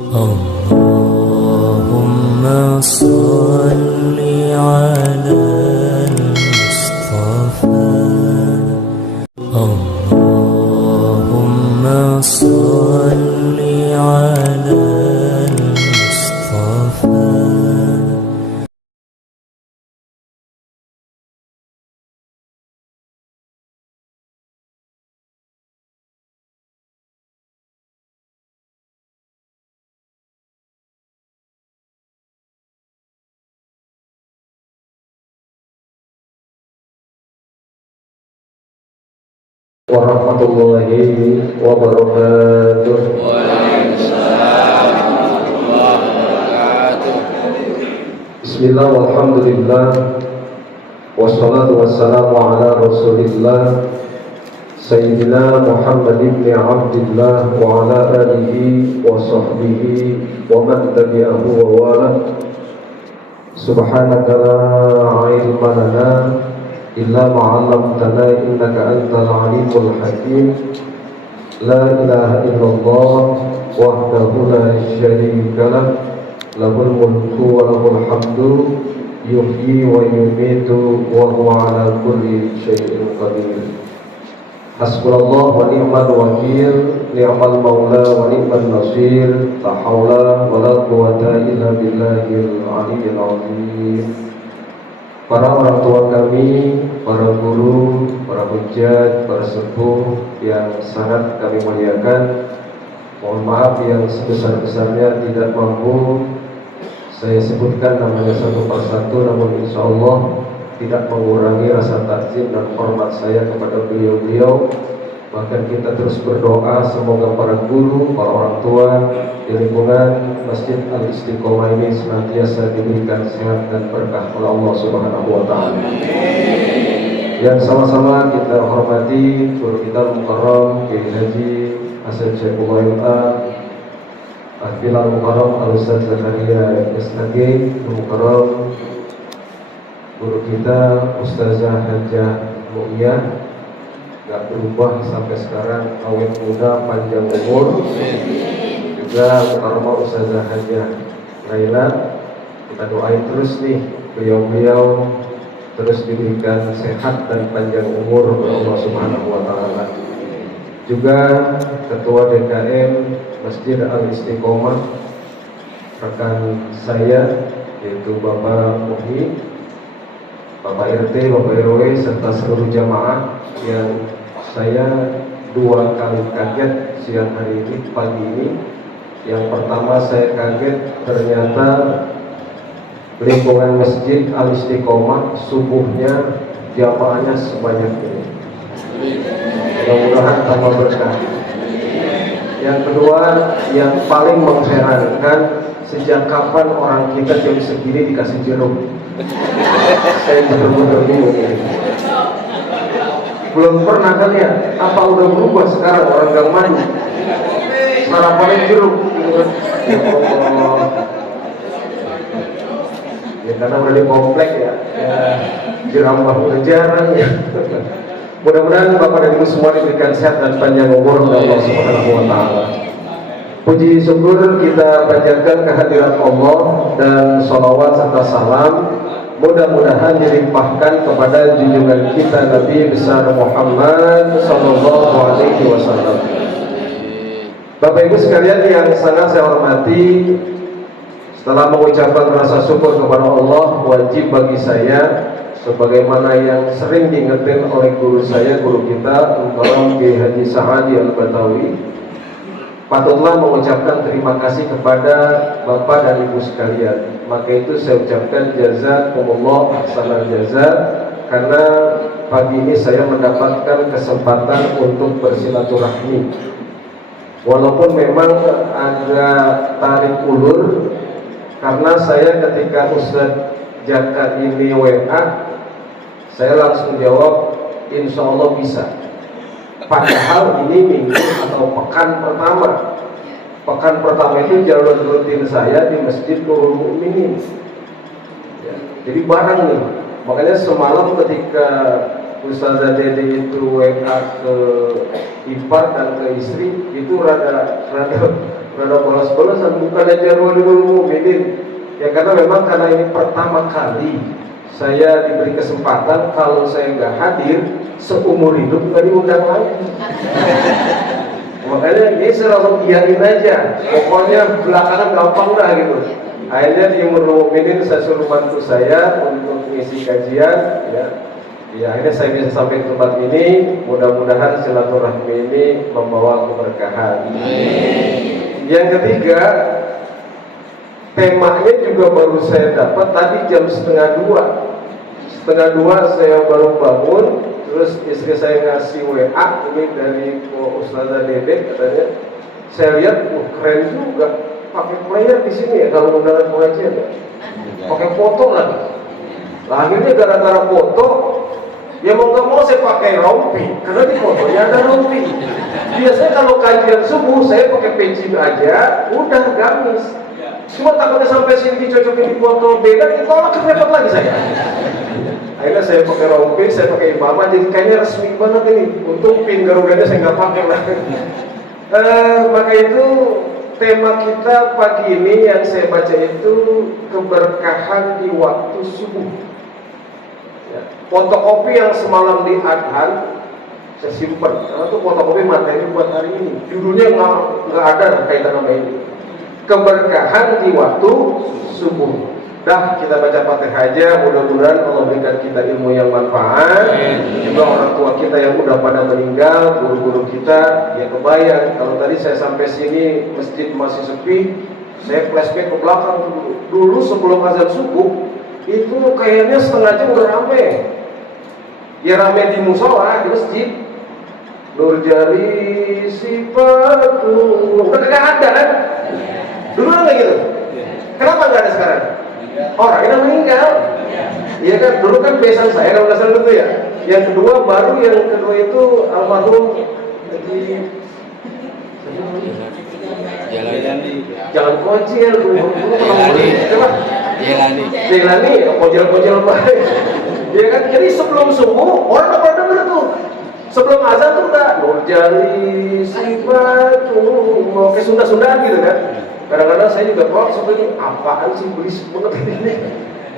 Allahumma salli ala al-Mustafa. Allahumma salli ala al-Mustafa. Warahmatullahi wabarakatuh. Waalaikumsalam warahmatullahi wabarakatuh. Bismillah walhamdulillah wassalatu wassalamu ala rasulillah Sayyidina Muhammad ibn Abdillah wa ala alihi wa sahbihi wa man tabi'ahu wa wala. Subhanaka la ilma lana illa ma'allamtana innaka antal alimul hakim. La ilaha illallah wahdahu la syarika lah, lahul mulku wa lahul hamdu, yuhyi wa yumitu wa huwa ala kulli syai'in qadir. Hasbunallah wa ni'mal wakil, ni'mal maula wa ni'mal nasir, la haula wa la quwwata illa billahil aliyyil azim. Para orang tua kami, para guru, para hujjat, para sepuh yang sangat kami muliakan, mohon maaf yang sebesar-besarnya tidak mampu saya sebutkan namanya satu persatu, namun insya Allah tidak mengurangi rasa takzim dan hormat saya kepada beliau-beliau. Bahkan kita terus berdoa semoga para guru, para orang tua di lingkungan Masjid Al-Istiqomah ini senantiasa diberikan sehat dan berkah oleh Allah Subhanahu wa taala. Yang sama-sama kita hormati guru kita Mukarram Kiai Haji Hasan Syaifullah Al Mukarram Al-Ustaz Zakaria SNG Mukarram, guru kita Ustazah Hajah Mu'iyah, gak berubah sampai sekarang, awet muda panjang umur. Juga Mukarramah Ustazah Hajah Laila, kita doain terus nih beliau-beliau terus diberikan sehat dan panjang umur oleh Allah Subhanahu wa taala. Juga Ketua DKM Masjid Al-Istiqomah, rekan saya yaitu Bapak Muhi, Bapak RT, Bapak RW serta seluruh jamaah yang saya dua kali kaget siang hari ini, pagi ini. Yang pertama saya kaget ternyata lingkungan Masjid Al-Istiqomah subuhnya jamaahnya sebanyak ini. Mudah-mudahan tambah berkah. Yang kedua, yang paling mengherankan, sejak kapan orang kita jam segini dikasih jeruk? Saya benar-benar bingung ini. Belum pernah kan ya? Apa udah berubah sekarang orang gang manja? Sarapannya jeruk. Ya Allah. Ya karena udah di komplek ya. Jerambah udah jarang ya. Mudah-mudahan Bapak dan Ibu semua diberikan sehat dan panjang umur oleh Allah Subhanahu wa taala. Puji syukur kita panjatkan kehadiran Allah dan sholawat serta salam mudah-mudahan dilimpahkan kepada junjungan kita Nabi besar Muhammad sallallahu alaihi wasallam. Bapak Ibu sekalian yang sangat saya hormati, setelah mengucapkan rasa syukur kepada Allah, wajib bagi saya sebagaimana yang sering diingetin oleh guru saya, guru kita Mukarram Kiai Haji Sa'adi Al-Batawi, patutlah mengucapkan terima kasih kepada Bapak dan Ibu sekalian. Maka itu saya ucapkan jazakumullah ahsanal jaza, karena pagi ini saya mendapatkan kesempatan untuk bersilaturahmi. Walaupun memang agak tarik ulur, karena saya ketika Ustaz Jaka ini WA, saya langsung jawab insya Allah bisa. Padahal ini minggu atau pekan pertama. Pekan pertama itu jalur rutin saya di Masjid Nurul Mukminin. Ya, jadi barang nih. Makanya semalam ketika Ustazah Dede itu WA ke ipar dan ke istri, itu rada ada balas-balasan, bukan aja Jalurul Mu'minin. Ya karena memang karena ini pertama kali saya diberi kesempatan, kalau saya nggak hadir seumur hidup nggak diundang lagi. Makanya ini saya langsung iyain aja, pokoknya belakangan gampang dah gitu. Akhirnya di Jalurul Mu'minin saya suruh bantu saya untuk mengisi kajian, ya. Ya akhirnya saya bisa sampai ke tempat ini. Mudah-mudahan silaturahmi ini membawa keberkahan. Yang ketiga, temanya juga baru saya dapat tadi jam setengah dua saya baru bangun. Terus istri saya ngasih WA ini dari Ustazah Dede, katanya saya lihat keren juga pakai player di sini ya kalau undangan pengajian ya. Pakai foto lagi. Nah, akhirnya gara-gara foto, ya mau nggak mau saya pakai rompi karena di fotonya ada rompi. Biasanya kalau kajian subuh saya pakai peci aja, udah gamis. Cuma takutnya sampai sini dicocokin di foto beda, ditolak repot lagi saya. Akhirnya saya pakai rompi, saya pakai imamah, jadi kayaknya resmi banget ini. Untung pin Garudanya saya nggak pakai lah. Maka itu tema kita pagi ini yang saya baca itu keberkahan di waktu subuh. Ya, fotokopi yang semalam di Adhan saya simpan, karena itu fotokopi materi buat hari ini. Judulnya nggak ada kaitan sama ini. Keberkahan di waktu subuh. Dah kita baca Fatihah aja, mudah-mudahan Allah berikan kita ilmu yang manfaat. Juga orang tua kita yang udah pada meninggal, guru-guru kita, ya kebayang kalau tadi saya sampai sini masjid masih sepi, saya flashback ke belakang dulu sebelum azan subuh itu kayaknya setengah jam udah rame. Ya rame di musola, di masjid. Nurjali sifatu, udah nggak ada kan? Dulu nggak gitu. Kenapa nggak ada sekarang? Orangnya meninggal. Iya kan, dulu kan besan saya kalau nggak salah itu ya. Yang kedua baru yang kedua itu almarhum Jangan kocil, Jelani, kocil baik. Ya kan, jadi sebelum subuh orang nggak pernah denger tuh. Sebelum azan tuh udah Nurjali sifatu, mau ke Sunda-Sundaan gitu kan. Kadang-kadang saya juga kok sebenarnya apaan sih berisik banget ini,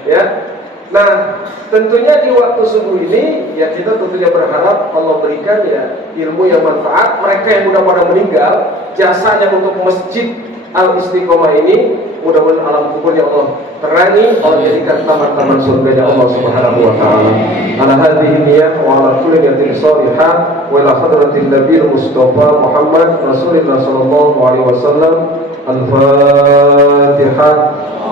ya. Nah, tentunya di waktu subuh ini, ya kita tentunya berharap Allah berikan ya ilmu yang manfaat. Mereka yang udah pada meninggal, jasanya untuk masjid Al-Istiqomah ini, mudah-mudahan alam kuburnya Allah terangi, Allah jadikan taman-taman surganya Allah Subhanahu wa taala. Ala hadhihi niyyah wa ala kulli niyatin shalihah wa ila hadratin nabiyil Mustafa Muhammad Rasulullah sallallahu alaihi wasallam. Al-Fatihah.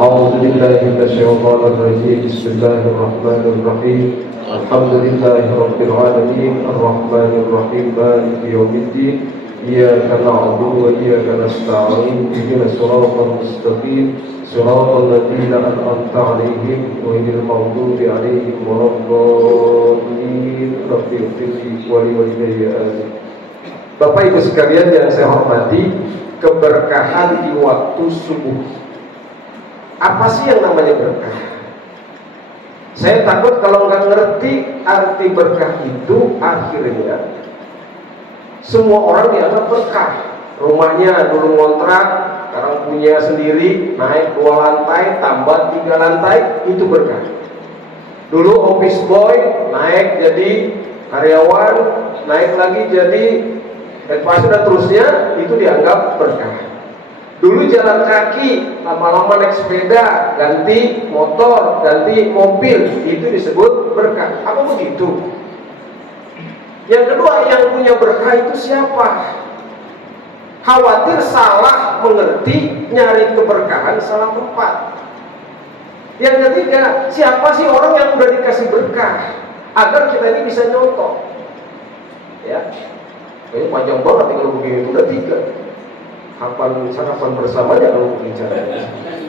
A'udzu billahi minasyaitonir rajim. Bismillahirrahmanirrahim. Alhamdulillahirabbil alamin. Arrahmanir rahim. Maliki yaumiddin. Iyyaka na'budu wa iyyaka nasta'in. Ihdinas siratal mustaqim. Siratal ladzina an'amta 'alaihim ghairil maghdubi 'alaihim waladdallin. Rabbil ighfirli wa li walidayya amin. Bapak Ibu sekalian yang saya hormati, keberkahan di waktu subuh. Apa sih yang namanya berkah? Saya takut kalau nggak ngerti arti berkah itu, akhirnya semua orang dianggap berkah. Rumahnya dulu ngontrak, sekarang punya sendiri, naik 2 lantai, tambah 3 lantai, itu berkah. Dulu office boy, naik jadi karyawan, naik lagi jadi advisor dan terusnya, itu dianggap berkah. Dulu jalan kaki, lama-lama naik sepeda, ganti motor, ganti mobil, itu disebut berkah. Apa begitu? Yang kedua, yang punya berkah itu siapa? Khawatir salah mengerti, nyari keberkahan salah tempat. Yang ketiga, siapa sih orang yang udah dikasih berkah agar kita ini bisa nyontoh? Ya, kayaknya panjang banget kalau begini, itu udah 3. Kapan bersamanya kalau bicara.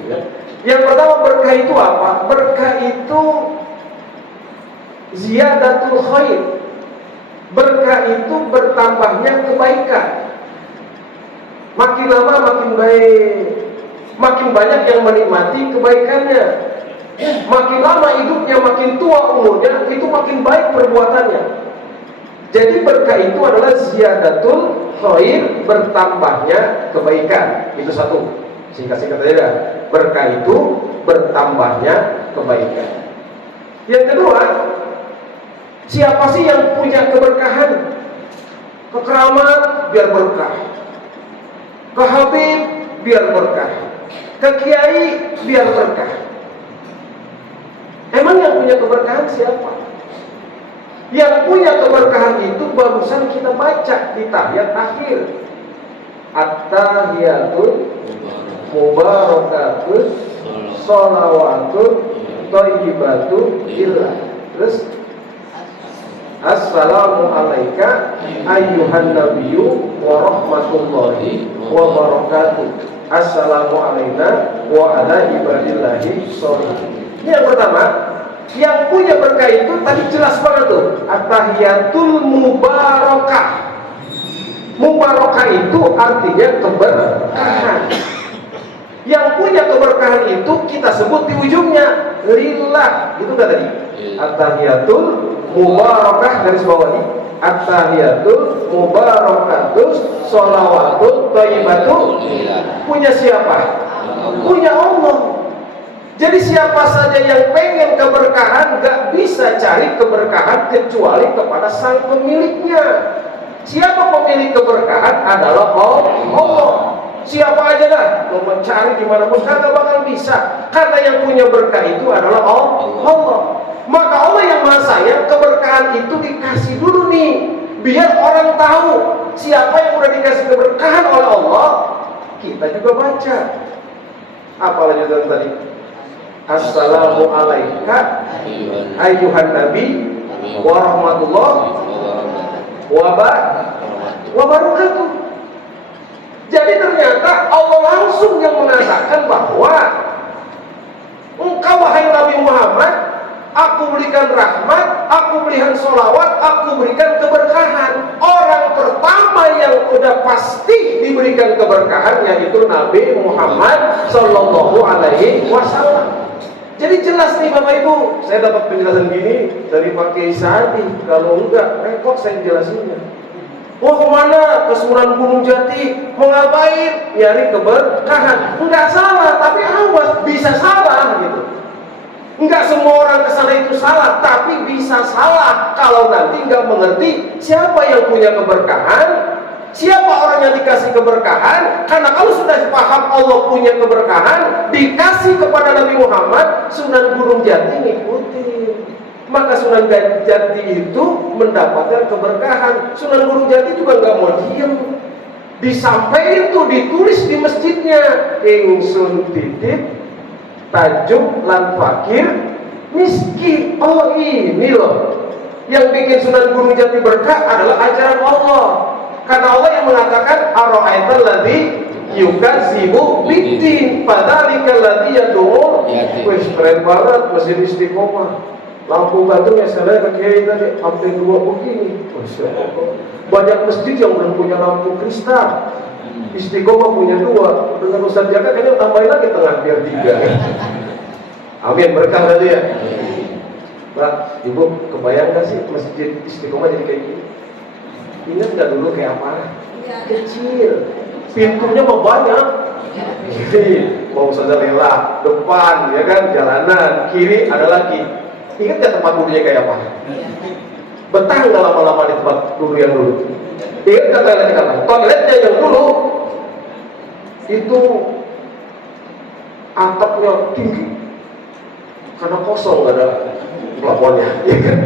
Ya. Yang pertama, berkah itu apa? Berkah itu ziyadatul khair. Berkah itu bertambahnya kebaikan. Makin lama makin baik, makin banyak yang menikmati kebaikannya. Makin lama hidupnya, makin tua umurnya, itu makin baik perbuatannya. Jadi berkah itu adalah ziyadatul khair, bertambahnya kebaikan. Itu satu. Singkat-singkat aja. Berkah itu bertambahnya kebaikan. Yang kedua, siapa sih yang punya keberkahan? Ke keramat biar berkah, ke habib biar berkah, ke kiai biar berkah. Emang yang punya keberkahan siapa? Yang punya keberkahan itu barusan kita baca di tahiyat akhir. At-tahiyatul mubarakatun sholawatun thayyibatun lillah. Terus assalamu alaika ayyuhan nabiyyu wa rahmatullahi wa barakatuh. Assalamu alaina wa ala ibadillahi sholihin. Ini yang pertama. Yang punya berkah itu tadi jelas banget tuh. At-tahiyatul mubarakah. Mubarakah itu artinya keberkahan. Yang punya keberkahan itu kita sebut di ujungnya lillah. Itu enggak tadi? At-tahiyatul mubarakah garis bawah ini. At-tahiyatul mubarakatus sholawatut thayyibatun. Punya siapa? Punya Allah. Jadi siapa saja yang pengen keberkahan gak bisa cari keberkahan kecuali kepada sang pemiliknya. Siapa pemilik keberkahan? Adalah Allah. Siapa aja dah mau mencari dimanapun kagak bakal bisa, karena yang punya berkah itu adalah Allah. Maka Allah yang Maha Sayang, keberkahan itu dikasih dulu nih, biar orang tahu siapa yang udah dikasih keberkahan oleh Allah. Kita juga baca. Apa lanjutan tadi? Assalamu alaika ayyuhan nabi wa rahmatullah wa barakatuh. Jadi ternyata Allah langsung yang mengatakan bahwa engkau wahai Nabi Muhammad, aku berikan rahmat, aku berikan sholawat, aku berikan keberkahan. Orang pertama yang udah pasti diberikan keberkahan yaitu Nabi Muhammad Sallallahu Alaihi Wasallam. Jadi jelas nih Bapak Ibu, saya dapat penjelasan gini dari Pak Kiai Sadi. Kalau enggak, repot saya jelasinnya. Mau kemana? Ke Sunan Gunung Jati. Mau ngapain? Nyari keberkahan. Enggak salah, tapi awas, bisa salah gitu. Enggak semua orang kesana itu salah, tapi bisa salah kalau nanti enggak mengerti siapa yang punya keberkahan, siapa orang yang dikasih keberkahan. Karena kalau sudah paham Allah punya keberkahan, dikasih kepada Nabi Muhammad, Sunan Gunung Jati ngikutin. Maka Sunan Jati itu mendapatkan keberkahan. Sunan Gunung Jati juga nggak mau diem. Disampaikan itu ditulis di masjidnya, ingsun titip tajuk lan fakir miskin. Oh ini loh, yang bikin Sunan Gunung Jati berkah adalah ajaran Allah. Karena Allah yang mengatakan ara'aital ladzi yukadzibu biddin fadzalika alladzi yad'u. Wih, keren banget Masjid Istiqomah. Lampu gantung saya ke kiai tadi sampai 2 begini. Masya Allah. Banyak masjid yang belum punya lampu kristal. Istiqomah punya 2. Dengan Ustaz Jaka kayaknya tambahin lagi tengah biar 3. Amin, berkah tadi ya. Mbak, Ibu kebayang gak sih Masjid Istiqomah jadi kayak gini? Ingat nggak dulu kayak apa? Kecil, pintunya mau banyak. Kiri mau saja rela, depan ya kan jalanan, kiri ada lagi. Ingat nggak tempat dulunya kayak apa? Betah nggak lama-lama di tempat dulu yang dulu? Ingat nggak toiletnya apa? Toiletnya yang dulu itu atapnya tinggi karena kosong nggak ada plafonnya, ya kan?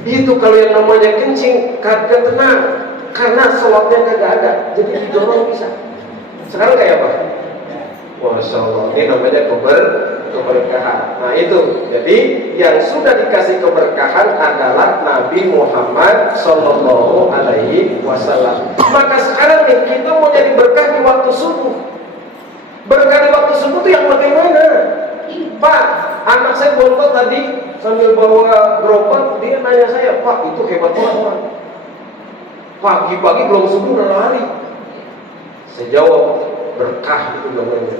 Itu kalau yang namanya kencing kagak tenang karena slotnya kagak ada, jadi didorong bisa. Sekarang kayak apa? Masya Allah, ini namanya keberkahan. Nah itu, jadi yang sudah dikasih keberkahan adalah Nabi Muhammad Sallallahu Alaihi Wasallam. Maka sekarang nih kita mau jadi berkah di waktu subuh. Berkah di waktu subuh itu yang bagaimana? Pak, anak saya bontot tadi sambil bawa gerobak, dia nanya saya, Pak itu hebat banget Pak. Pagi-pagi belum subuh udah lari. Saya jawab, berkah itu namanya.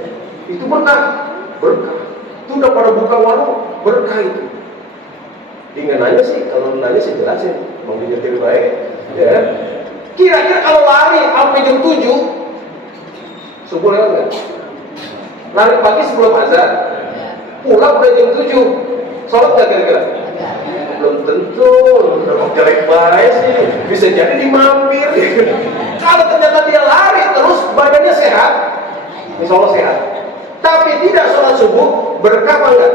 Itu berkah. Itu udah pada buka warung, berkah itu. Dia nanya sih, kalau nanya saya jelasin, mau menyetir baik, ya. Kira-kira kalau lari sampai jam 7 subuh lewat nggak? Lari pagi sebelum azan, pulang udah jam 7, sholat nggak kira-kira? Belum tentu, jelek banget sih, bisa jadi dimampir. Kalau ternyata dia lari terus, badannya sehat, insya Allah sehat, tapi tidak sholat subuh, berkah apa enggak?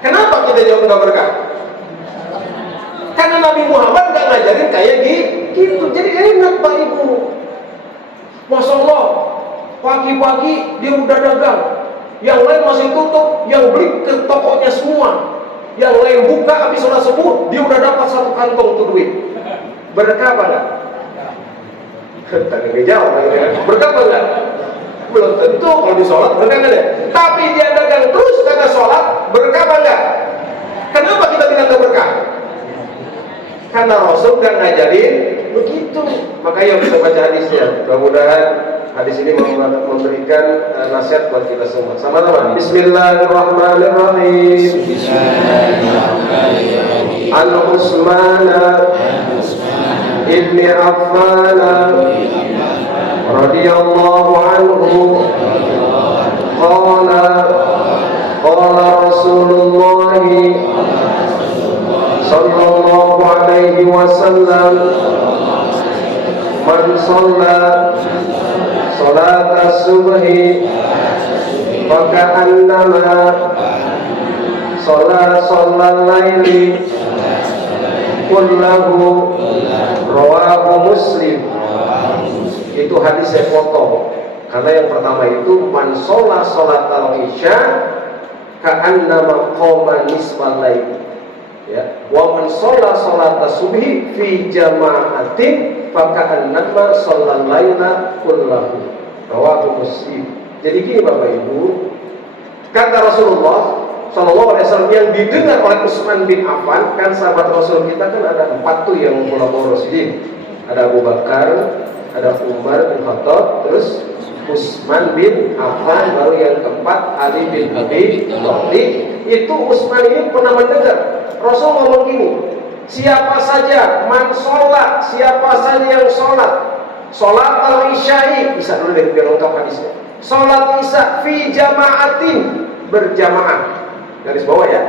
Kenapa kita jawab enggak berkah? Karena Nabi Muhammad nggak ngajarin kayak gitu. Jadi enak Pak Ibu. Masya Allah, pagi-pagi dia udah dagang, yang lain masih tutup, yang beli ke tokonya semua, yang lain buka habis sholat subuh, dia udah dapat 1 kantong tuh duit. Berkah apa enggak? Tadi jawab, berkah apa enggak? Belum tentu. Kalau di sholat berkah enggak deh. Tapi dia dagang terus kagak sholat, berkah apa enggak? Kenapa kita bilang enggak berkah? Karena Rasul kan ngajarin begitu. Makanya kita baca hadisnya. Mudah-mudahan hadis ini memberikan nasihat buat kita semua. Sama-sama. Bismillahirrahmanirrahim. An Utsman ibn Affan radhiyallahu anhu qala Rasulullah sallallahu alaihi wasallam man shalla salata subhi faka'annama shalla laili kullahu rawahu Muslim. Itu hadis saya potong karena yang pertama itu man shalla salatal isya ka'annama qama nisfal lail. Ya, wa man shalla salata subhi fi jama'atin faka'annama shallal laila kullahu rawahu Muslim. Jadi gini Bapak Ibu, kata Rasulullah sallallahu alaihi wasallam yang didengar oleh Utsman bin Affan, kan sahabat Rasul kita kan ada 4 tuh yang khulafaur rasyidin. Ada Abu Bakar, ada Umar bin Khattab, terus Utsman bin Affan, baru yang keempat Ali bin Abi Thalib. Itu Utsman ini pernah mendengar Rasul ngomong gini, siapa saja man sholat, siapa saja yang sholat al-isya'i, bisa dulu deh biar lengkap hadisnya. Sholat isya fi jama'atin, berjamaah. Garis bawah ya,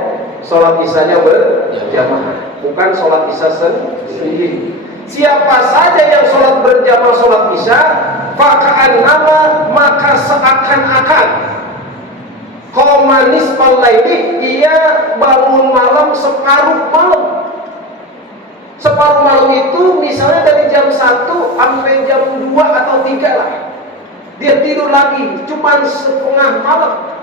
sholat isyanya berjamaah, bukan sholat isya sendiri. Siapa saja yang sholat berjamaah sholat isya, faka'annama, maka seakan-akan qoma nisfal laili, ia bangun malam separuh malam. Separuh malam itu misalnya dari jam 1 sampai jam 2 atau 3 lah. Dia tidur lagi cuma setengah malam.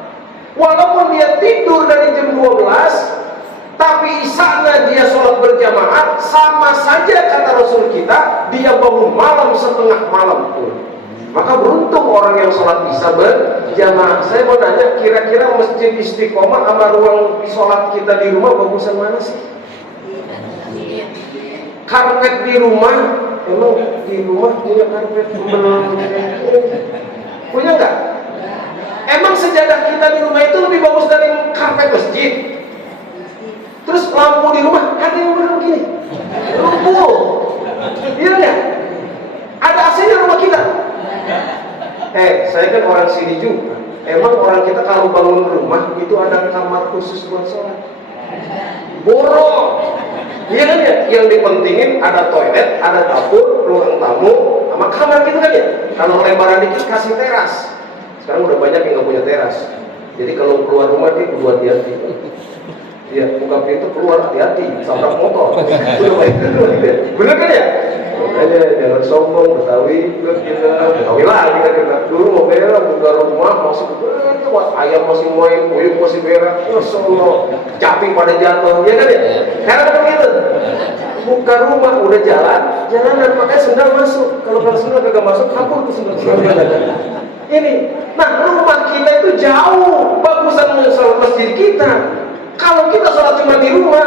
Walaupun dia tidur dari jam 12, tapi isanya dia sholat berjamaah, sama saja kata Rasul kita, dia bangun malam setengah malam pun. Maka beruntung orang yang sholat isya berjamaah. Saya mau nanya, kira-kira masjid Istiqomah sama ruang sholat kita di rumah bagusan mana sih? Karpet di rumah, emang di rumah punya karpet? Punya nggak? Emang sejadah kita di rumah itu lebih bagus dari karpet masjid? Terus lampu di rumah ada yang begini, lumpuh, iya nggak? Ada AC-nya rumah kita. Saya kan orang sini juga. Emang orang kita kalau bangun rumah itu ada kamar khusus buat sholat? Borok. Iya kan ya? Yang dipentingin ada toilet, ada dapur, ruang tamu, sama kamar gitu kan ya? Kalau lebaran dikit kasih teras. Sekarang udah banyak yang nggak punya teras. Jadi kalau keluar rumah dia kudu hati-hati. Iya, buka pintu keluar hati-hati, sabrak motor. Bener kan ya? Makanya jangan sombong, Betawi lagi kan kita. Dulu mau berak, buka rumah, masuk ayam masih main, puyuh masih berak, Masya Allah, caping pada jatuh, ya kan ya? Karena begitu. Buka rumah, udah jalanan pakai sendal masuk. Kalau sendal kagak masuk, kabur tuh sendal. Ini, nah rumah kita itu jauh, bagusan sholat masjid kita. Kalau kita sholat cuma di rumah,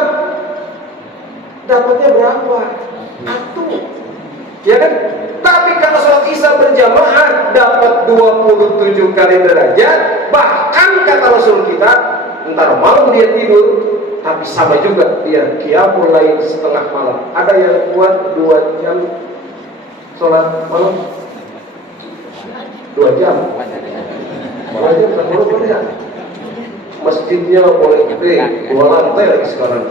dapatnya berapa? Ya kan? Tapi kalau sholat isya berjamaah dapat 27 kali derajat. Bahkan kata Rasul kita, ntar malam dia tidur, tapi sama juga dia qiyamul lail setengah malam. Ada yang kuat 2 jam, sholat malam 2 jam. 2 jam kan ya. Masjidnya boleh gede, 2 lantai lagi sekarang.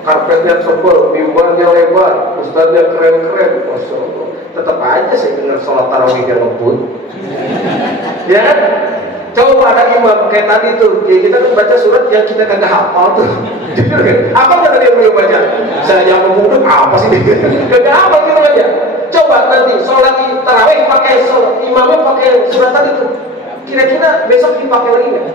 Karpetnya tebal, mimbarnya lebar, ustadznya keren-keren. Masya Allah. Tetap aja saya dengar sholat tarawihnya ngebut. Ya kan? Coba ada imam kayak tadi tuh, ya kita kan baca surat yang kita kagak hafal tuh. Jujur kan? Apa kata dia belum baca? Saya yang memuduk apa sih dia? Kagak hafal gitu aja. Coba nanti sholat tarawih pakai sholat imamnya pakai surat tadi tuh. Kira-kira besok dipakai lagi nggak?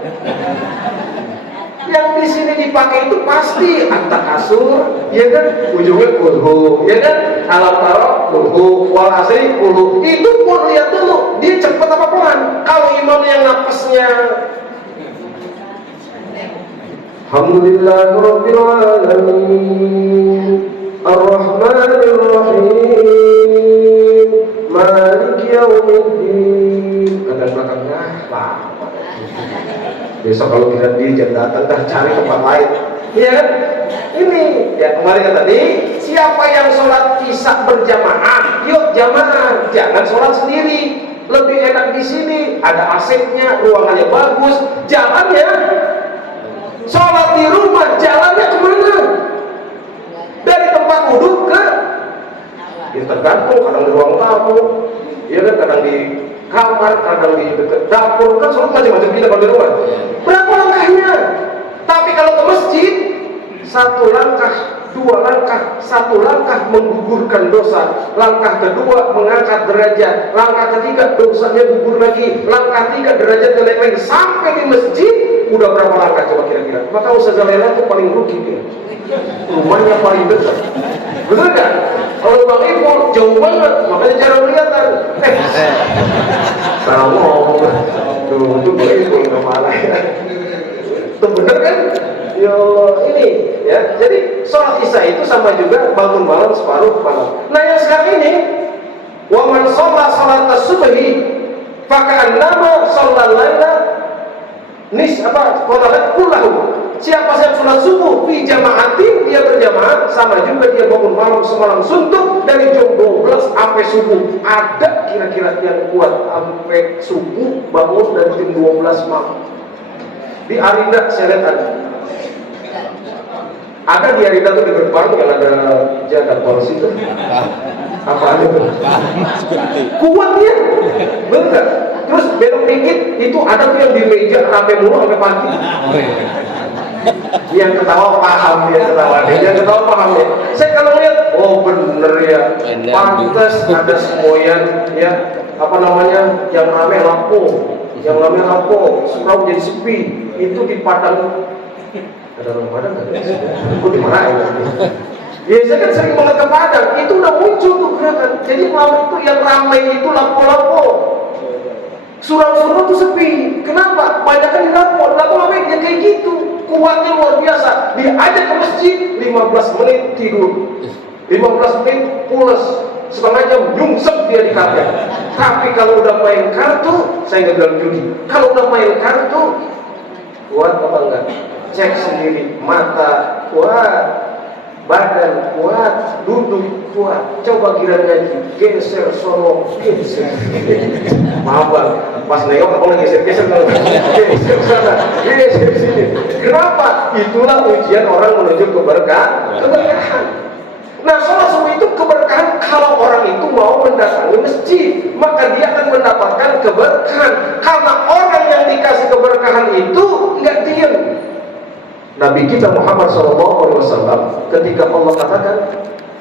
Yang di sini dipakai itu pasti At-Takasur, ya kan? Ujungnya kulhu, ya kan? Alam taro, kulhu, wal asri, kulhu. Itu pun lihat dulu, dia cepet apa pelan. Kalau imam yang napasnya Alhamdulillahirabbil alamin Ar-Rahmanir Rahim Maliki yaumiddin. Kadang belakangnya lama. Besok kalau tidak dia datang dah cari tempat lain. Ya, ini ya kemarin kan tadi siapa yang sholat isya berjamaah, yuk jamaah, jangan sholat sendiri. Lebih enak di sini, ada AC-nya, ruangannya bagus, jalannya. Sholat di rumah, jalannya kemana? Dari tempat wudhu ke, ya tergantung, kadang di ruang tamu, ya kan, kadang di kamar, kadang di dekat dapur, kan sholat macam-macam kita kalau di rumah. Berapa langkahnya? Tapi kalau ke masjid, 1 langkah, 2 langkah, 1 langkah menggugurkan dosa, langkah kedua mengangkat derajat, langkah ketiga dosanya gugur lagi, langkah 3 derajat naik lagi, sampai di masjid udah berapa langkah coba kira-kira? Maka Ustazah Lela itu paling rugi dia, rumahnya paling dekat, betul kan? Kalau Bang Ipul jauh banget, makanya jarang kelihatan. Salah ngomong, tuh Bang Ipul nggak marah ya. Itu bener kan? Yo ini ya, jadi sholat isya itu sama juga bangun malam separuh malam. Nah yang sekarang ini, wa man sholat subhi faka'annama sholat laila kullahu. Siapa yang sholat subuh di jamaatin, dia berjamaah, sama juga dia bangun malam semalam suntuk dari jam 12 sampai subuh. Ada kira-kira yang kuat sampai subuh bangun dari jam 12 malam. Di Arinda saya lihat ada di Arinda tuh di gerbang yang ada jaga poros itu. Apa ada tuh? Kuat dia, bener. Terus belok dikit itu ada tuh yang di meja rame mulu sampai pagi. Yang ketawa paham dia ketawa dia, yang ketawa paham dia. Saya kalau lihat, oh bener ya, pantas ada semboyan ya, apa namanya, yang rame lampu. Yang namanya lampu, surau jadi sepi. Itu di Padang. Ada orang Padang nggak? Aku dimarahin. Ya saya kan sering banget ke Padang. Itu udah muncul tuh gerakan. Jadi malam itu yang ramai itu lampu-lampu. Surau-surau tuh sepi. Kenapa? Banyak kan di lampu. Lampu ramai dia kayak gitu. Kuatnya luar biasa. Dia ajak ke masjid 15 menit tidur. 15 menit pulas. Setengah jam nyungsep dia di karpet. Tapi kalau udah main kartu, saya nggak bilang judi. Kalau udah main kartu, kuat apa enggak? Cek sendiri, mata kuat, badan kuat, duduk kuat. Coba kira ngaji, geser sono, geser. Maaf bang, pas nengok aku lagi geser geser sana, geser sini. Kenapa? Itulah ujian orang menuju keberkahan. Nah, sholat subuh itu keberkahan. Kalau orang itu mau mendatangi masjid, maka dia akan mendapatkan keberkahan. Karena orang yang dikasih keberkahan itu nggak diam. Nabi kita Muhammad SAW ketika Allah katakan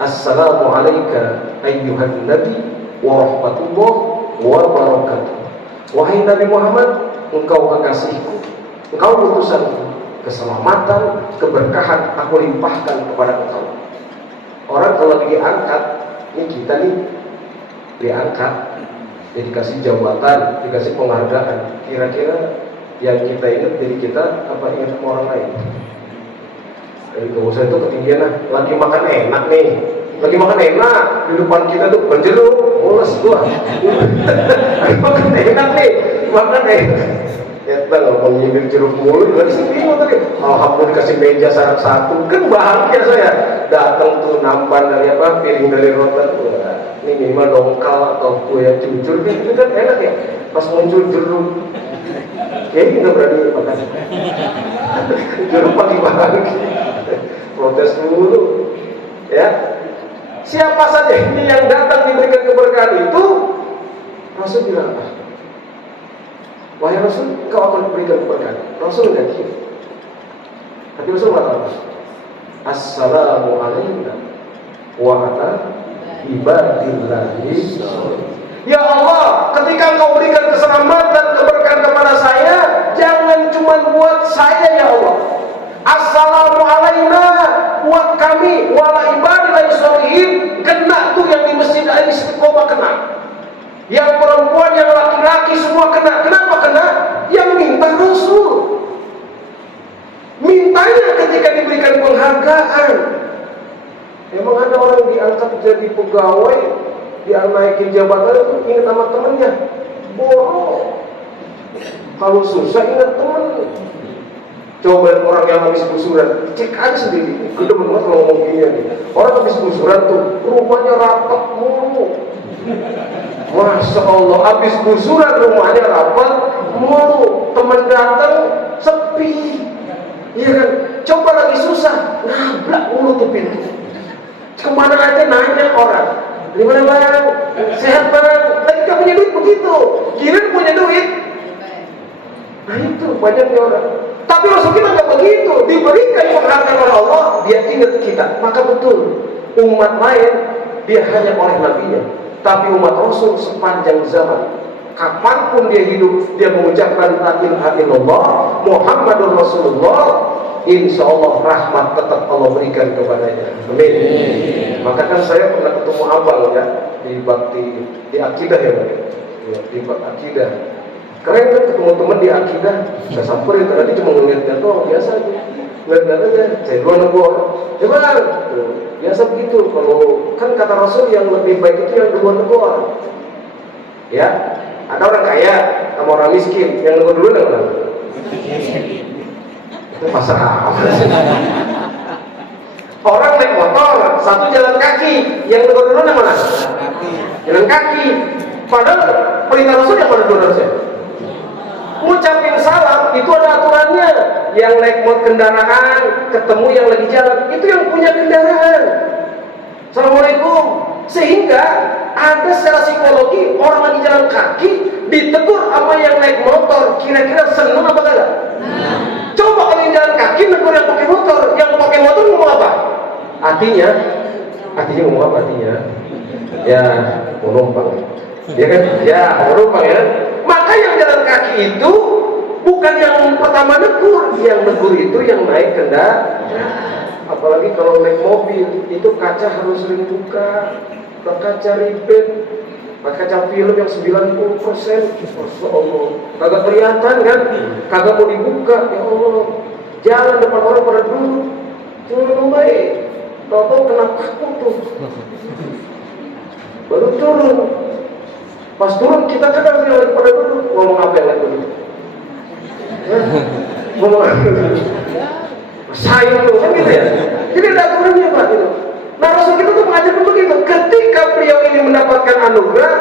Assalamu alayka ayyuhan nabi wa rahmatullah wa barakatuh. Wahai Nabi Muhammad, engkau kekasihku, engkau utusanku, keselamatan, keberkahan aku limpahkan kepada engkau. Orang kalau diangkat, ini kita nih diangkat, dikasih jabatan, dikasih penghargaan. Kira-kira yang kita ingat diri kita apa ingat sama orang lain? Dari gak itu ketinggian lah. Lagi makan enak nih, lagi makan enak di depan kita tuh berjeruk, mules gua. Lagi makan enak nih, makan enak. Ya nggak mau nyindir jeruk mulu, juga disini tadi. Alhamdulillah dikasih meja satu, kan bahagia saya. Datang tuh nampan dari apa, piring dari rotan, minimal dongkal atau kue cucur itu kan enak ya. Pas muncul jeruk, ya ini nggak berani makan. Jeruk pagi-pagi, protes dulu, ya. Siapa saja ini yang datang diberikan keberkahan itu, Rasul bilang apa? Wahai Rasul, kau akan diberikan keberkahan. Rasul nggak gitu. Tapi Rasul mengatakan, Assalamualaikum wa ala ibadillahi. Ya Allah, ketika Engkau berikan keselamatan, keberkahan kepada saya, jangan cuma buat saya ya Allah. Assalamualaikum buat kami, wala ibadillahi sholihin, kena tuh yang di masjid ini Istiqomah kena. Yang perempuan, yang laki-laki semua kena. Kenapa kena? Yang minta Rasul. Mintanya ketika diberikan penghargaan. Emang ada orang diangkat jadi pegawai, dia naikin jabatan itu ingat sama temennya. Bohong. Kalau susah ingat temen. Coba orang yang habis gusuran, cek aja sendiri. Udah banget kalau ngomong gini nih. Orang habis gusuran tuh, rumahnya rapat mulu. Masya Allah, habis gusuran rumahnya rapat mulu. Teman datang sepi. Iya kan? Coba lagi susah, nabrak mulu tuh pintu. Kemana aja nanya orang. Gimana bang? Sehat bang? Lagi gak punya duit begitu. Giliran punya duit. Nah itu banyaknya orang. Tapi Rasul kita nggak begitu. Diberikan penghargaan oleh Allah, dia ingat kita. Maka betul, umat lain dia hanya oleh nabinya. Tapi umat Rasul sepanjang zaman, kapanpun dia hidup, dia mengucapkan la ilaha illallah Muhammadur Rasulullah. Insya Allah rahmat tetap Allah berikan kepadanya. Amin. Maka kan saya pernah ketemu abang ya di bakti di akidah ya, ya di akidah. Keren kan ketemu teman di akidah, saya samperin tadi cuma ngeliatnya doang biasa aja, ngeliat aja, saya dua negor, ya bang, biasa begitu. Kalau kan kata Rasul yang lebih baik itu yang dua negor, ya. Ada orang kaya sama orang miskin, yang negor dulu nggak? Itu pasrah. Orang naik motor, satu jalan kaki, yang negor dulu yang mana? Jalan kaki. Padahal perintah Rasul yang mana dulu harusnya? Ucapin salam itu ada aturannya. Yang naik kendaraan ketemu yang lagi jalan, itu yang punya kendaraan. Assalamualaikum. Sehingga ada secara psikologi orang lagi jalan kaki ditegur sama yang naik motor, kira-kira seneng apa enggak? Coba kalau yang jalan kaki negur yang pakai motor, yang pakai motor ngomong apa? Artinya ngomong apa artinya? Ya mau numpang. Ya kan? Ya mau numpang ya. Maka yang jalan kaki itu bukan yang pertama negur, yang negur itu yang naik kendaraan. Apalagi kalau naik mobil, itu kaca harus sering buka, kaca ribet, kaca film yang 90%. Masya Allah, kagak kelihatan kan? Kagak mau dibuka, ya Allah. Jalan depan orang pada duduk, turun baik, tau-tau kena paku tuh. Baru turun. Pas turun kita kadang yang pada duduk ngomong apa yang lagi duduk? Ngomong apa? Sayang tuh kan gitu ya. Jadi ada aturannya Pak gitu. Nah Rasul kita tuh mengajarkan begitu. Ketika beliau ini mendapatkan anugerah,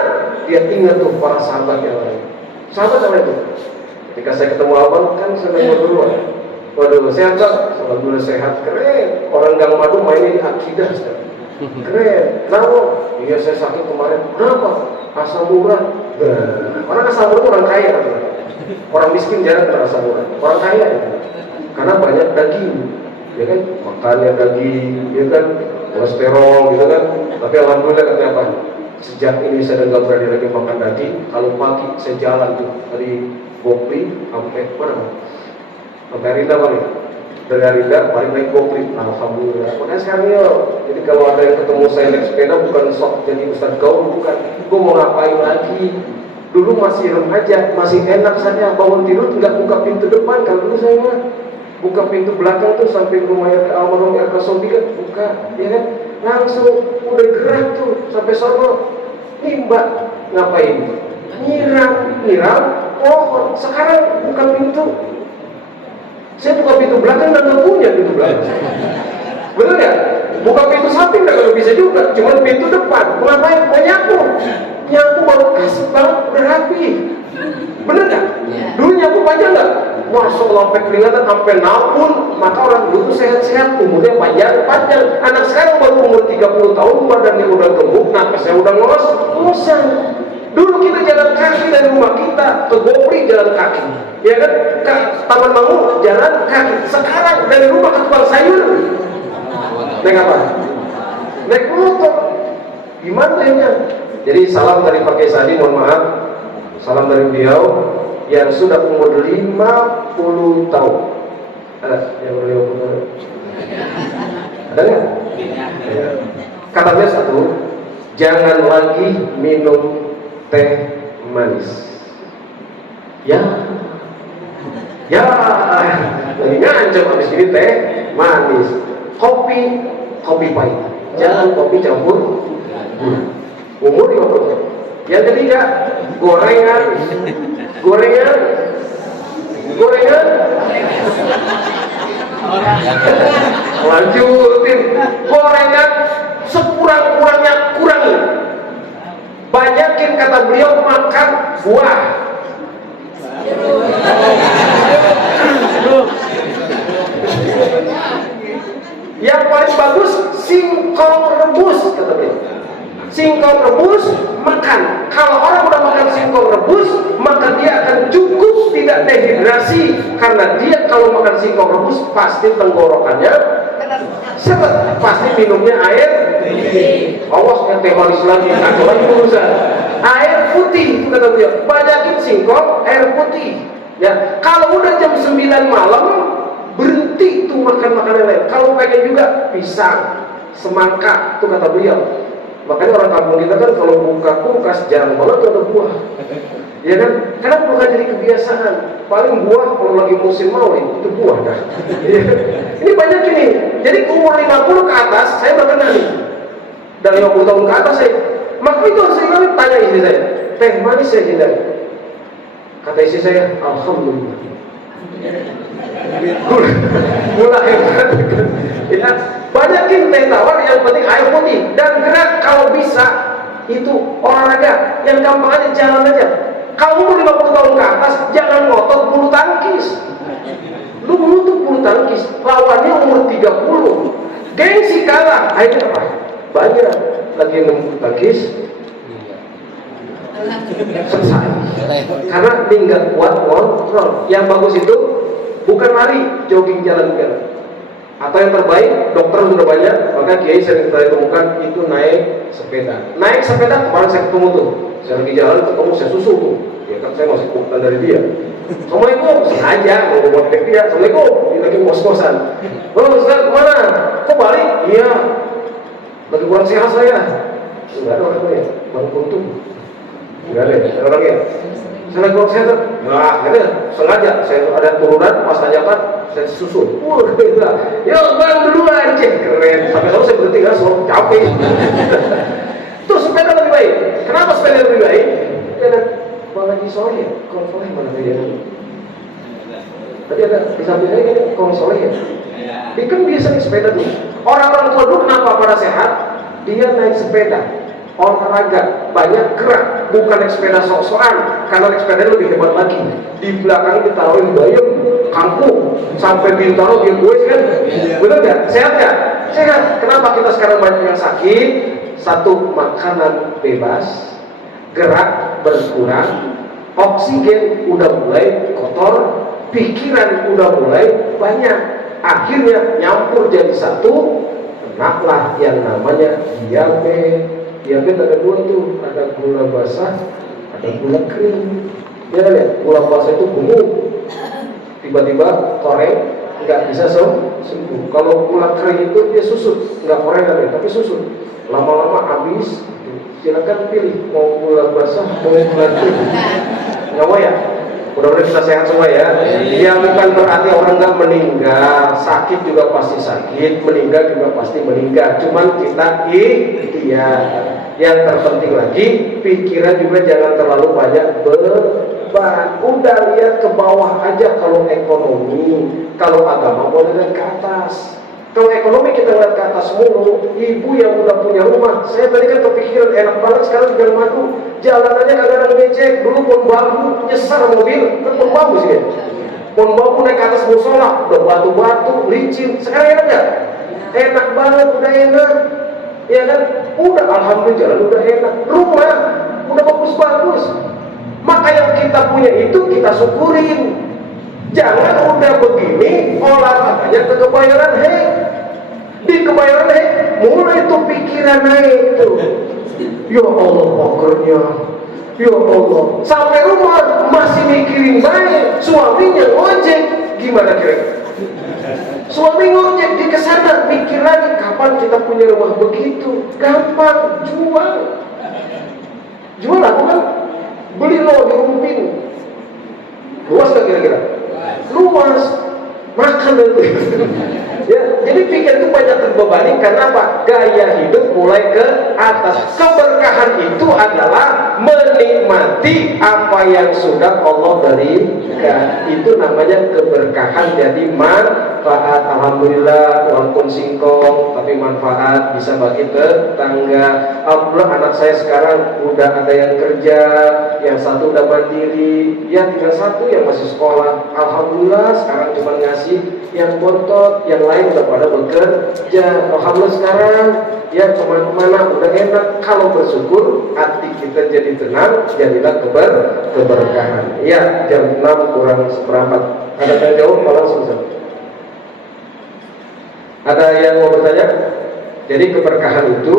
dia ingat tuh para sahabat yang lain. Sahabat apa itu? Ketika saya ketemu abang kan saya nanya duluan. Waduh sehat tak? Alhamdulillah sehat, keren. Orang Gang Madu mainnya di akidah sekarang. Keren. Kenapa? Iya saya sakit kemarin. Kenapa? Asam urat. Orang asam urat orang kaya kan? Orang miskin jarang kena asam urat. Orang kaya ya. Karena banyak daging, ya kan? Makannya daging, ya kan? Kolesterol, gitu kan? Tapi alhamdulillah katanya apa? Sejak ini saya nggak berani lagi makan daging. Kalau pagi saya jalan tuh dari Gopri sampai mana? Sampai Rinda balik. Dari Rinda balik naik Gopri. Alhamdulillah. Makanya sekarang ya. Jadi kalau ada yang ketemu saya naik sepeda bukan sok jadi Ustadz Gaul, bukan. Gue mau ngapain lagi? Dulu masih remaja, masih enak saja bangun tidur nggak buka pintu depan. Kalau dulu saya mah buka pintu belakang tuh sampai rumahnya ke almarhum RK Sobi kan buka, ya kan? Langsung udah gerak tuh sampai sono. Nih Mbak ngapain? Nyiram pohon. Sekarang buka pintu. Saya buka pintu belakang dan nggak punya pintu belakang. Betul ya? Buka pintu samping nggak bisa juga, cuman pintu depan. Ngapain? Mau nyapu. Nyapu baru asik banget, udah rapi. Bener nggak? Dulu nyapu panjang nggak? Masuk sampai keringatan, sampai nabun. Maka orang dulu tuh sehat-sehat, umurnya panjang. Anak sekarang baru umur 30 tahun, badannya udah gemuk, napasnya udah ngos-ngosan. Dulu kita jalan kaki dari rumah kita ke Gopri jalan kaki, ya kan? Ke Taman Mangu jalan kaki. Sekarang dari rumah ke tukang sayur naik apa? Naik motor. Gimana ya? Jadi salam dari Pak Kiai Sadi, mohon maaf. Salam dari beliau yang sudah umur 50 tahun. Ada yang umur 50 tahun? Ada nggak? Kata beliau satu, jangan lagi minum teh manis. Ya, lagi ngancam habis ini teh manis. Kopi pahit. Jangan kopi campur gula. Umur 50. Yang ketiga, gorengan. Lanjutin. Gorengan sekurang-kurangnya kurangi. Banyakin kata beliau makan buah. Yang paling bagus singkong rebus kata beliau. Singkong rebus makan. Kalau orang udah makan singkong rebus, maka dia akan cukup tidak dehidrasi. Karena dia kalau makan singkong rebus pasti tenggorokannya seret, pasti minumnya air. Awas yang teh manis lagi, aku lagi urusan. Air putih kata beliau. Banyakin singkong, air putih. Ya, kalau udah jam 9 malam berhenti tuh makan makanan lain. Kalau pengen juga pisang, semangka tuh kata beliau. Makanya orang kampung kita kan kalau buka kulkas jarang banget ada buah, ya kan? Karena bukan jadi kebiasaan. Paling buah kalau lagi musim maulid itu buah kan. Ini banyak ini. Jadi umur 50 ke atas saya berkenal nih. Dan 50 tahun ke atas saya. Maka itu harus saya tanya istri saya, teh manis saya hindari. Kata istri saya, alhamdulillah. Gula hebat. Ya, banyakin teh tawar, yang penting air putih dan gerak kalau bisa. Itu olahraga yang gampang aja, jalan aja. Kalau umur 50 tahun ke atas jangan ngotot bulu tangkis. Lu menutup bulu tangkis, lawannya umur 30. Gengsi kalah, akhirnya apa? Banyak lagi yang bulu tangkis selesai. Karena dia nggak kuat kontrol. Yang bagus itu bukan lari, jogging jalan-jalan. Atau yang terbaik, dokter sudah banyak, maka kiai sering kita temukan itu naik sepeda. Naik sepeda, kemarin saya ketemu tuh, saya lagi jalan ketemu, saya susul tuh. Ya kan saya masih kukutan dari dia. Assalamualaikum, sengaja mau buat dia. Assalamualaikum, dia lagi ngos-ngosan. Oh Ustaz, kemana? Kok balik? Iya, lagi kurang sehat saya. Enggak ada orangnya, Bang Kuntum. Enggak ada orangnya. Saya lagi kurang sehat. Nah, ada sengaja. Saya ada turunan, pas tanjakan, saya susul. Gila. Yo bang duluan, cek keren. Sampai saya berhenti kan, so capek. Terus sepeda lebih baik. Kenapa sepeda lebih baik? Karena bang lagi sore ya. Kalau sore mana dia? Tadi ada di samping saya ini kalau sore ya. Dia kan biasa naik sepeda dulu. Orang-orang tua dulu kenapa pada sehat? Dia naik sepeda, olahraga, banyak gerak, bukan naik sepeda sok-sokan. Karena naik sepeda lebih hebat lagi. Di belakang ditaruhin bayam, kampung sampai Bintaro dia gue kan, bener nggak? Sehat nggak? Sehat. Kenapa kita sekarang banyak yang sakit? Satu, makanan bebas, gerak berkurang, oksigen udah mulai kotor, pikiran udah mulai banyak. Akhirnya nyampur jadi satu, kenaklah yang namanya diabetes. Diabetes ada dua tuh, ada gula basah, ada gula kering. Ya kan ya, gula basah itu gemuk, tiba-tiba koreng, nggak bisa sembuh. Kalau gula kering itu dia susut, nggak koreng tapi susut. Lama-lama habis. Silakan pilih mau gula basah, mau gula kering. Nggak mau ya? Mudah-mudahan kita sehat semua ya. Ya bukan berarti orang nggak meninggal, sakit juga pasti sakit, meninggal juga pasti meninggal. Cuman kita ikhtiar. Yang terpenting lagi, pikiran juga jangan terlalu banyak beban. Udah lihat ke bawah aja kalau ekonomi, kalau agama boleh lihat ke atas. Kalau ekonomi kita lihat ke atas mulu, ibu yang udah punya rumah, saya tadi kan kepikiran enak banget sekarang di Madu, jalanannya kagak ada ngecek, dulu pun bambu, nyesar mobil, kan pun bambu sih ya. Pun bambu naik ke atas musola, udah batu-batu, licin, sekarang enak gak? Enak banget, udah enak, ya kan? Udah alhamdulillah jalan udah enak, rumah udah bagus-bagus. Maka yang kita punya itu kita syukurin. Jangan udah begini olahraganya ke kebayaran di kebayaran mulai tuh pikiran naik tuh. Ya Allah pokernya, ya Allah, sampai rumah masih mikirin baik, suaminya ngojek, gimana kira-kira? Suami ngojek di kesana mikir lagi kapan kita punya rumah begitu, gampang jual apa kan? Beli lo di Umpin, luas gak kira-kira? Luas, makan itu. Ya, jadi pikir itu banyak terbebani karena apa? Gaya hidup mulai ke atas. Keberkahan itu adalah menikmati apa yang sudah Allah berikan. Itu namanya keberkahan. Jadi manfaat, alhamdulillah, walaupun singkong tapi manfaat, bisa bagi tetangga. Alhamdulillah anak saya sekarang udah ada yang kerja, yang satu udah mandiri, ya tinggal satu yang masih sekolah. Alhamdulillah sekarang cuma ngasih yang bontot, yang lain udah pada bekerja. Alhamdulillah sekarang ya kemana-mana udah enak. Kalau bersyukur hati kita jadi tenang, jadilah keberkahan. Ya, jam 6 kurang seperempat. Ada yang jawab? Kalau langsung. Ada yang mau bertanya? Jadi keberkahan itu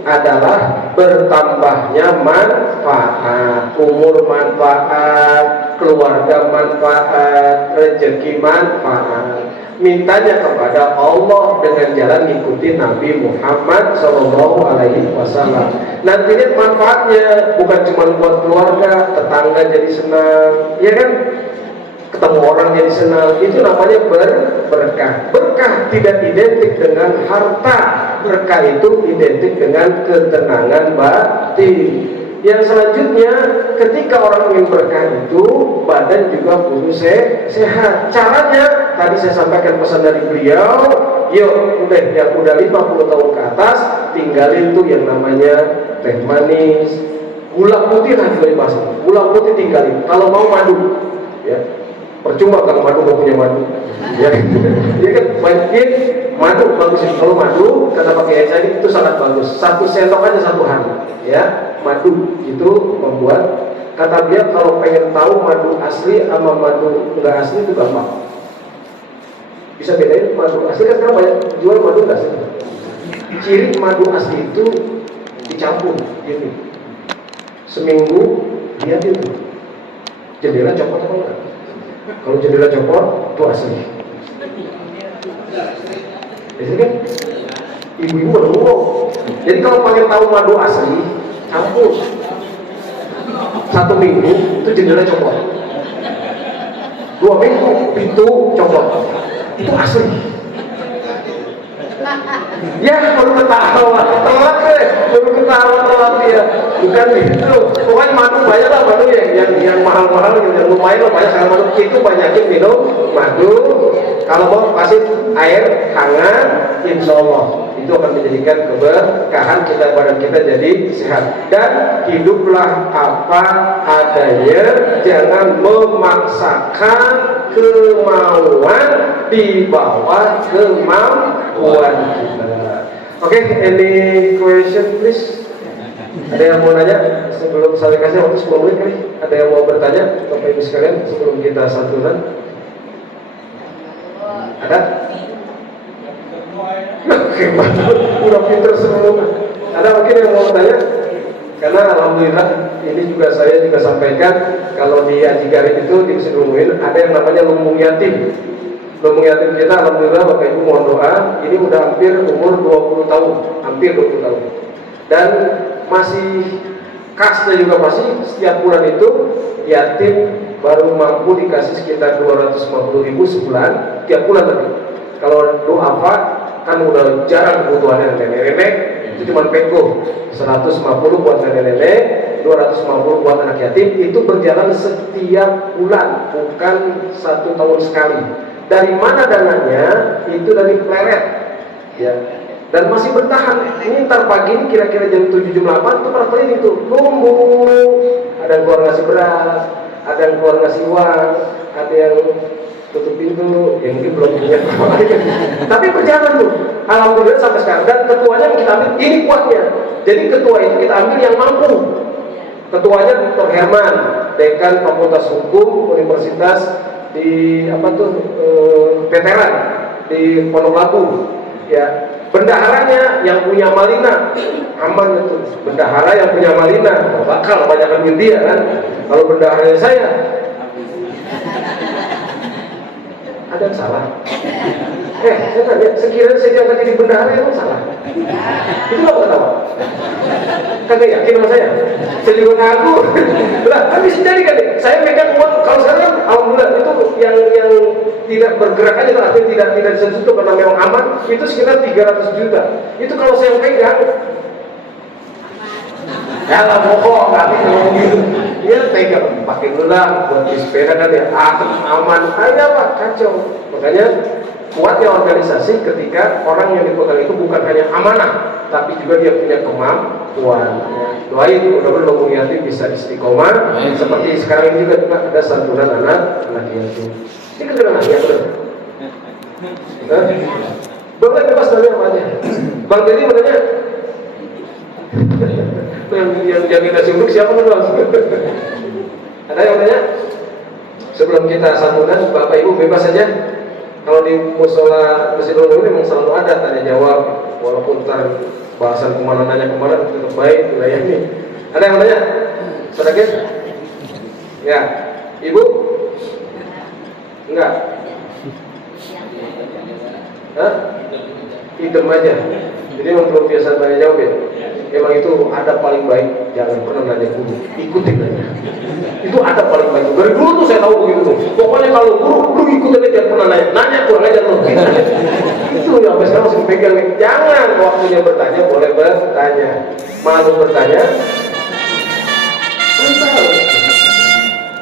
adalah bertambahnya manfaat, umur manfaat, keluarga manfaat, rezeki manfaat. Mintanya kepada Allah dengan jalan ngikutin Nabi Muhammad SAW. Nanti lihat manfaatnya, bukan cuma buat keluarga, tetangga jadi senang, ya kan? Ketemu orang jadi senang, itu namanya berkah. Berkah tidak identik dengan harta, berkah itu identik dengan ketenangan batin. Yang selanjutnya, ketika orang ingin berkah itu, badan juga kudu sehat. Caranya, tadi saya sampaikan pesan dari beliau, yuk udah yang udah 50 tahun ke atas, tinggalin tuh yang namanya teh manis, gula putih lah juga dibahas. Gula putih tinggalin. Kalau mau madu, ya percuma kalau madu gak punya madu. Ya, ya kan banyak madu bagus. Kalau madu kata pakai Esa itu sangat bagus. 1 sendok aja 1 hari. Ya, madu itu membuat, kata dia kalau pengen tahu madu asli sama madu enggak asli itu gampang. Bisa bedain madu asli kan sekarang banyak jual madu enggak asli. Ciri madu asli itu dicampur gitu. Seminggu lihat itu jendela copot apa enggak. Kalau jendela copot itu asli. Jadi kan ibu-ibu udah ngomong. Jadi kalau pengen tahu madu asli, campur 1 minggu itu jendela copot, 2 minggu pintu copot, itu asli. Ya baru ketawa, telat deh, baru ketawa dia. Bukan itu, pokoknya madu banyak lah madu yang mahal-mahal, yang lumayan lah banyak. Kalau madu itu banyakin minum madu. Kalau mau kasih air hangat, insya Allah itu akan menjadikan keberkahan kita, badan kita jadi sehat. Dan hiduplah apa adanya, jangan memaksakan kemauan di bawah kemampuan kita. Oke, any question please? Ada yang mau nanya sebelum saya kasih waktu 10 menit kali? Ada yang mau bertanya Bapak Ibu sekalian sebelum kita santunan? Ada? Hebat, udah pinter semua. Ada mungkin yang mau bertanya? Karena alhamdulillah ini juga saya juga sampaikan kalau di Haji Garib itu di Masjid Rumuin ada yang namanya lumbung yatim. Lumbung yatim kita alhamdulillah Bapak Ibu mohon doa, ini udah hampir umur 20 tahun, hampir 20 tahun. Dan masih kasnya juga masih setiap bulan itu yatim baru mampu dikasih sekitar 250.000 sebulan, tiap bulan tadi. Kalau doa apa kan udah jarang kebutuhannya nenek-nenek, itu cuma pego 150 buat nenek-nenek, 250 buat anak yatim. Itu berjalan setiap bulan, bukan 1 tahun sekali. Dari mana dananya? Itu dari pleret. ya. Dan masih bertahan. Ini ntar pagi ini kira-kira jam 7 jam 8 itu pada keliling tuh nunggu. Ada yang keluar ngasih beras, ada yang keluar ngasih uang, ada yang tutup pintu, yang mungkin belum punya. Tapi berjalan tuh, alhamdulillah sampai sekarang. Dan ketuanya yang kita ambil, ini kuatnya. Jadi ketua itu kita ambil yang mampu. Ketuanya Dr. Herman, Dekan Fakultas Hukum Universitas di Veteran di Pondok Labu, ya. Bendaharanya yang punya Malina, aman itu. Bendahara yang punya Malina, bakal banyakkan duit dia kan. Kalau bendaharanya saya, ada yang salah. Saya tanya, sekiranya saya diangkat jadi bendahara emang salah? Itu nggak ketawa? Kagak yakin sama saya? Saya juga ngaku. Lah, kan bisa jadi kan? Saya megang uang, kalau sekarang alhamdulillah itu yang tidak bergerak aja, tapi tidak disentuh karena memang aman, itu sekitar 300 juta. Itu kalau saya pegang, ya lah bohong, tapi ngomong gitu. Dia pegang, pakai gelang buat di sepeda kan ya, aman, aja pak, kacau. Makanya kuatnya organisasi ketika orang yang dipegang itu bukan hanya amanah, tapi juga dia punya kemampuan. Doain mudah-mudahan Lombok Yatim bisa istiqomah. Seperti sekarang ini juga ada santunan anak yatim. Ini kedengaran ya betul. Boleh bebas nanya apa aja. Bang Dedi mau nanya? yang jadi nasi uduk siapa dulu? Ada yang nanya? Sebelum kita santunan, Bapak Ibu bebas saja. Kalau di musola Masjid Ulum ini memang selalu ada tanya jawab, walaupun ntar bahasan kemana nanya kemana tetap baik wilayahnya. Ada yang nanya? Sedikit? Ya, Ibu? Enggak? Hah? Idem aja. Jadi memang belum biasa tanya jawab ya. Memang itu adab paling baik, jangan pernah nanya guru, ikutin aja. Itu adab paling baik. Dari dulu tuh saya tahu begitu tuh. Pokoknya kalau guru ikutin aja, jangan pernah nanya kurang aja loh. Itu yang sampai sekarang masih pegang. Jangan waktunya bertanya, boleh bertanya. Malu bertanya,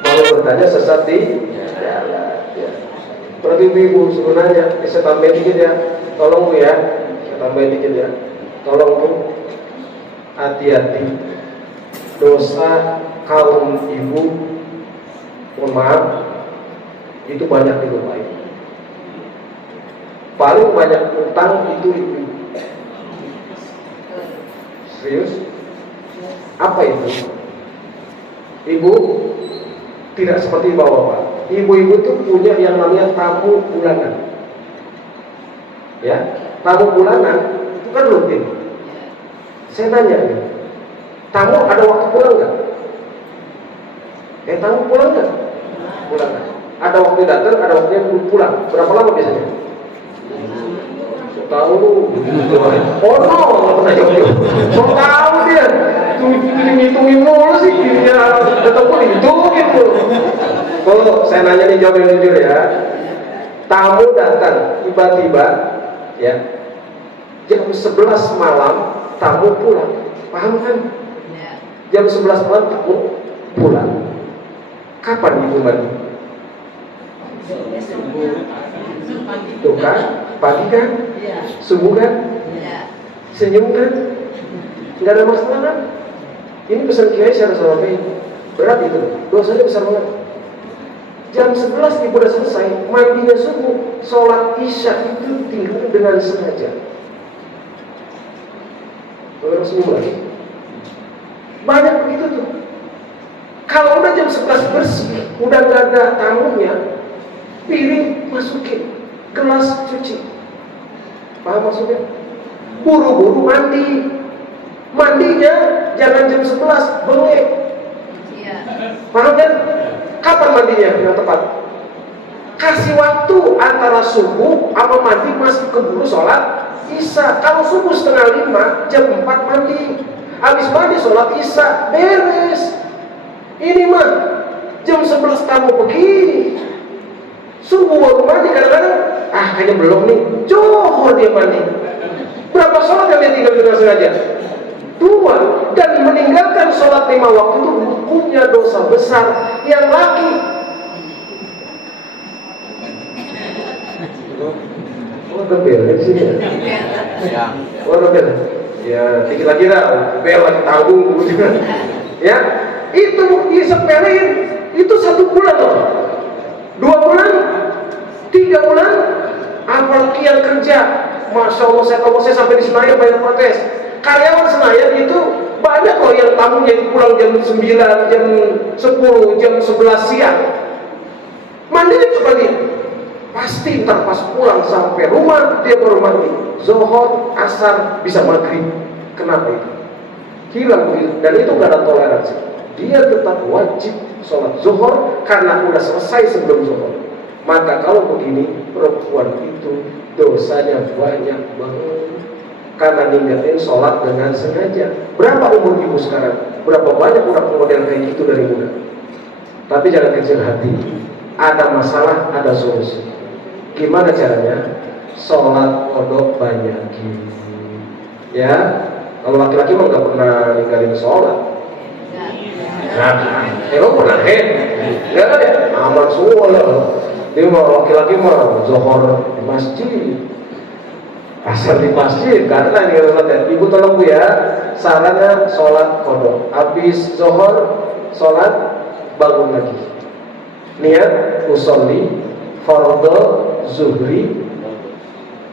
malu bertanya sesat di jalan. Ya. Berarti ibu suruh nanya, saya tambahin dikit ya. Tolong Bu ya, saya tambahin dikit ya. Tolong Bu, hati-hati. Dosa kaum ibu, mohon maaf, itu banyak di Dubai. Paling banyak utang itu ibu. Serius? Apa itu? Ibu tidak seperti bapak-bapak. Ibu-ibu itu punya yang namanya tamu bulanan. Ya, tamu bulanan itu kan rutin. Saya tanya ya, tamu ada waktu pulang nggak? Tamu pulang nggak? Pulang. Ada waktu datang, ada waktunya pulang. Berapa lama biasanya? Tahu? Oh no, nggak pernah jauh-jauh. So tahu dia. Ngitungin mulu sih, dia ketemu dihitungin tuh. Kalau saya nanya nih, jawab yang jujur ya. Tamu datang tiba-tiba, ya, jam 11 malam tamu pulang, paham kan? Jam 11 malam tamu pulang. Kapan ibu mandi? Tuh kan, pagi kan? Subuh kan? Senyum kan? Nggak ada masalah kan? Ini pesan kiai secara sahabat berat itu, dosanya besar banget. Jam 11 ibu udah selesai, mandinya subuh, sholat isya itu tidur dengan sengaja. Kalau senyum lagi, banyak begitu tuh. Kalau udah jam 11 bersih, udah nggak ada tamunya, piring masukin, gelas cuci. Paham maksudnya? Buru-buru mandi. Mandinya jangan jam 11, bengek. Iya. Paham kan? Kapan mandinya yang tepat? Kasih waktu antara subuh sama mandi masih keburu sholat isya. Kalau subuh 4:30, jam 4 mandi. Habis mandi sholat isya, beres. Ini mah jam 11 tamu begini. Subuh baru mandi, kadang-kadang kayaknya belum nih. Johor dia mandi. Berapa sholat yang dia tinggal dengan sengaja? 2. Dan meninggalkan sholat 5 waktu itu hukumnya dosa besar. Yang laki gembel di sini ya. Waduh kan? Ya dikit lagi dah, bel lagi tanggung. Ya, itu disepelein, itu 1 bulan loh, 2 bulan, 3 bulan, apalagi yang kerja. Masya Allah, saya sampai di Senayan banyak protes. Karyawan Senayan itu banyak loh yang tamunya itu pulang jam 9, jam 10, jam 11 siang. Mandiri coba lihat. Pasti ntar pas pulang sampai rumah dia baru mandi. Zuhur, asar, bisa maghrib. Kenapa itu? Hilang begitu. Dan itu nggak ada toleransi. Dia tetap wajib sholat zuhur karena udah selesai sebelum zuhur. Maka kalau begini, perempuan itu dosanya banyak banget karena ninggalin sholat dengan sengaja. Berapa umur ibu sekarang? Berapa banyak orang model kayak gitu dari muda? Tapi jangan kecil hati. Ada masalah, ada solusi. Gimana caranya? Sholat kodok banyakin. Ya, kalau laki-laki mah nggak pernah ninggalin sholat. Nah, emang pernah nggak ada. Aman semua lah. Dia mau laki-laki mah zuhur di masjid, asar di masjid, karena nih sholat. Ibu tolong Bu ya, sarannya sholat kodok. Habis zuhur, sholat bangun lagi. Niat usolli fardhu zuhri.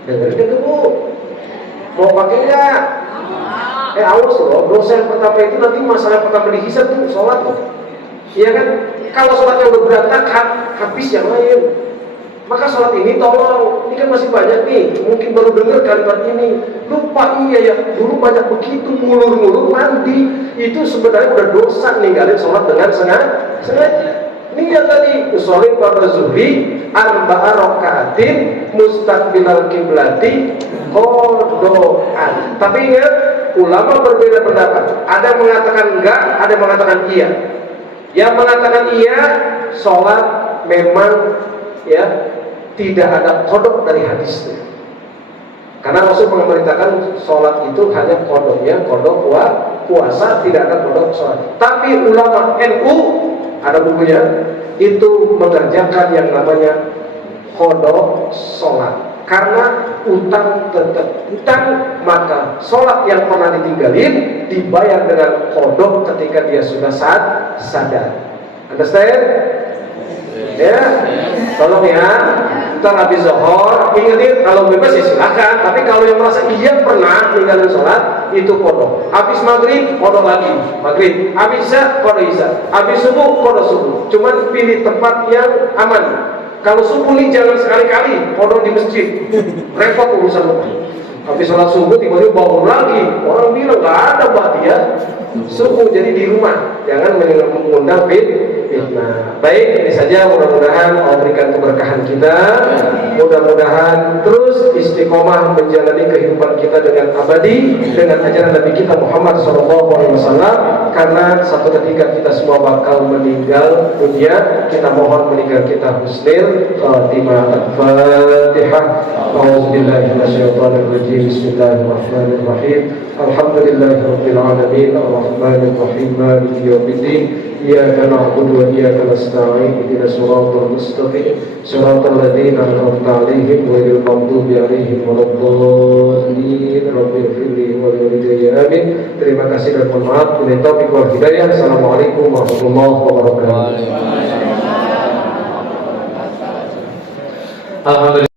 Dengerin itu Bu. Mau pakai nggak? Awas loh, dosa yang pertama itu nanti masalah pertama dihisab tuh sholat tuh. Iya kan? Kalau sholatnya udah berantakan, habis yang lain. Maka sholat ini tolong, ini kan masih banyak nih, mungkin baru dengar kalimat ini. Lupa iya ya, dulu banyak begitu ngulur-ngulur mandi. Itu sebenarnya udah dosa ninggalin sholat dengan sengaja. Niat tadi usolli pada zuhri arba'a raka'atin mustaqbilal kiblati qodoan. Tapi ingat, ulama berbeda pendapat. Ada yang mengatakan enggak, ada yang mengatakan iya. Yang mengatakan iya, sholat memang ya tidak ada kodok dari hadisnya. Karena Rasul memerintahkan sholat itu hanya kodoknya, kodok puasa, tidak ada kodok sholat. Tapi ulama NU, ada bukunya, itu mengerjakan yang namanya kodok sholat. Karena utang tetap utang, maka sholat yang pernah ditinggalin dibayar dengan kodok ketika dia sudah sadar. Understand? Ya, tolong ya. Ntar habis zuhur, ingetin kalau bebas ya silakan. Tapi kalau yang merasa iya pernah ninggalin sholat, itu kodok. Habis maghrib, kodok lagi maghrib. Habis isya, kodok isya. Habis subuh, kodok subuh. Cuman pilih tempat yang aman. Kalau subuh nih jangan sekali-kali kodok di masjid, repot urusan. Habis sholat subuh tiba-tiba bangun lagi, orang bilang nggak ada dia subuh, jadi di rumah, jangan mengundang fitnah. Baik, ini saja, mudah-mudahan Allah berikan keberkahan kita, mudah-mudahan terus istiqomah menjalani kehidupan kita dengan abadi dengan ajaran Nabi kita Muhammad SAW, karena satu ketika kita semua bakal meninggal dunia. Kita mohon meninggal kita husnul khatimah. Al-Fatihah. A'udzubillahi minasyaitonir rajim. Bismillahirrahmanirrahim. Alhamdulillahirabbil alamin. Arrahmanir rahim. Maliki yaumiddin. Iyyaka na'budu wa iyyaka nasta'in. Ihdinas siratal mustaqim. Siratal ladzina an'amta 'alaihim ghairil maghdubi 'alaihim waladdallin. Rabbighfirli wa liwalidayya amin. Terima kasih dan mohon maaf. Bila taufik wal hidayah. Assalamualaikum warahmatullahi wabarakatuh. Alhamdulillah.